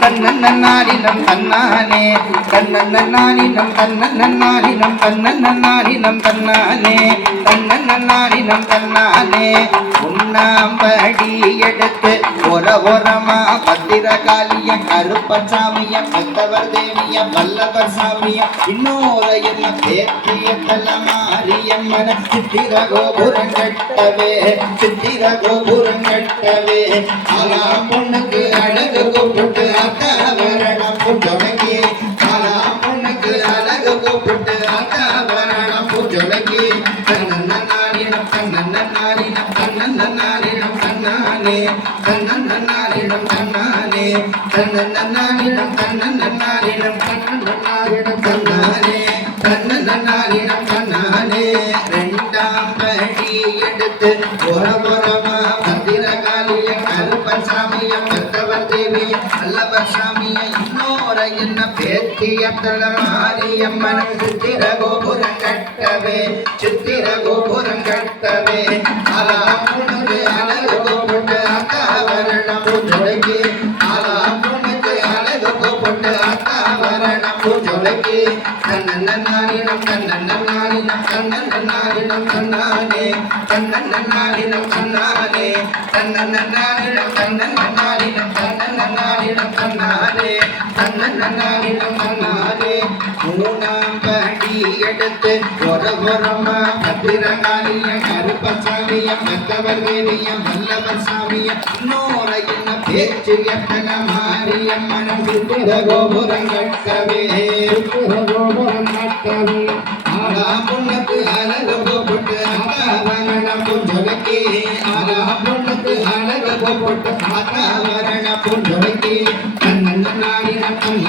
தன்னன்னாரினம் தன்னானே தன்னன்னாரினம் தன்னன்னாரினம் தன்னன்னாரினம் தன்னானே தன்னன்னாரினம் தன்னானே உண்ணாம்படி எடுத்து ஒரமா பத்திரகாளிய கருப்பசாமிய பத்தவர் தேவிய வல்லவர் சாமிய இன்னொரு என்ன பேத்திய தலமாரியம்மன சித்திர கோபுரம் கட்டவே சித்திர கோபுரம் கட்டவே ஆனா பொண்ணுக்கு அழகு கூப்பிட்டு அக்காவரணம் புஜொலகி ஆனா பொண்ணுக்கு அழகு கூப்பிட்டு அக்காவரணம் புஜொலகி தன்னன்னாரினம் தன்னன்னாரினம் தன்னன்னாரினம் தன்னானே தன்னன்னாரினம் தன்னானே தன்னன்னாரினம் தன்னன்னாரினம் தன்னன்னாரினம் தன்னானே தன்னன்னாரினம் தன்னானே ரெண்டாம் படி எடுத்து ஒரமா பத்திரகாளிய கருப்பன் சாமிய பத்தவர் தேவிய அல்லவர் சாமிய இன்னொரு என்ன பேத்திய தலமாரியம்மன் சித்திர கோபுரம் கட்டவே சித்திர கோபுரம் கட்டவே ஆலா பொண்ணுக்கு அழகு கூப்பிட்டு அக்காவரணம் புஜொலகி ஆலா பொண்ணுக்கு அழகு கூப்பிட்டு அக்காவரணம் புஜொலகி தன்னன்னாரினம் தன்னன்னாரினம் தன்னன்னாரினம் தன்னானே தன்னன்னாரினம் தன்னானே தன்னன்னாரினம் தன்னன்னாரினம் தன்னன்னாரினம் தன்னானே தன்னன்னாரினம் தன்னானே மூணாம் படி எடுத்து ஒரமா பத்திரகாளிய கருப்பசாமிய பத்தவர் தேவிய வல்லவர் சாமிய இன்னொரு என்ன பேச்சு எத்தன மாரியம்மன் சித்திர கோபுரம் கட்டவே கோபுரம் கட்டவே ஆலா பொண்ணுக்கு அழகு கூப்பிட்டு அக்காவரணம் புஜொலகி ஆலா பொண்ணுக்கு அழகு கூப்பிட்டு அக்காவரணம் புஜொலகி தன்னன்னாரினம் தன்னன்னாரினம்